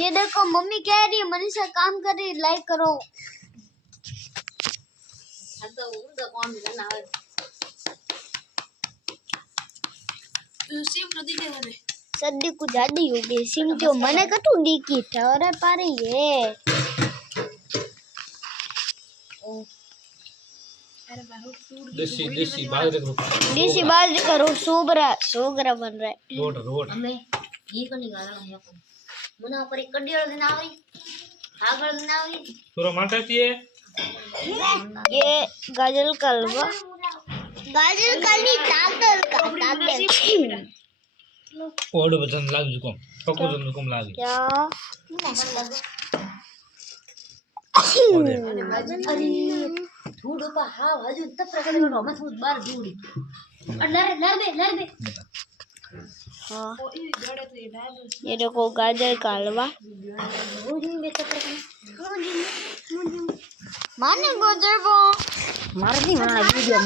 ये देखो मम्मी कह रही है मनीषा काम कर रही है, लाइक करो। सर्दी को ज्यादा हो गई सिम जो मने कटू डीकी ठहरे पारे ये देसी बाजरे का सोगरा बन रहा है। रोट हमें ये को निकालना है अपन मना पर एक कड्डी वाला दिन आवरी हागल दिन आवरी थोड़ा माटा चाहिए। ये गाजर का हलवा नहीं टाटर का ओड बचन लाग जुकम पको जन जुकम लागी क्या अरे धूड़ का हां हजू तब प्रकार में रोमा थूत बार धूड़ी और लड़ दे हाँ ये देखो गाजर का हलवा माने गाजर को मार दी माना वीडियो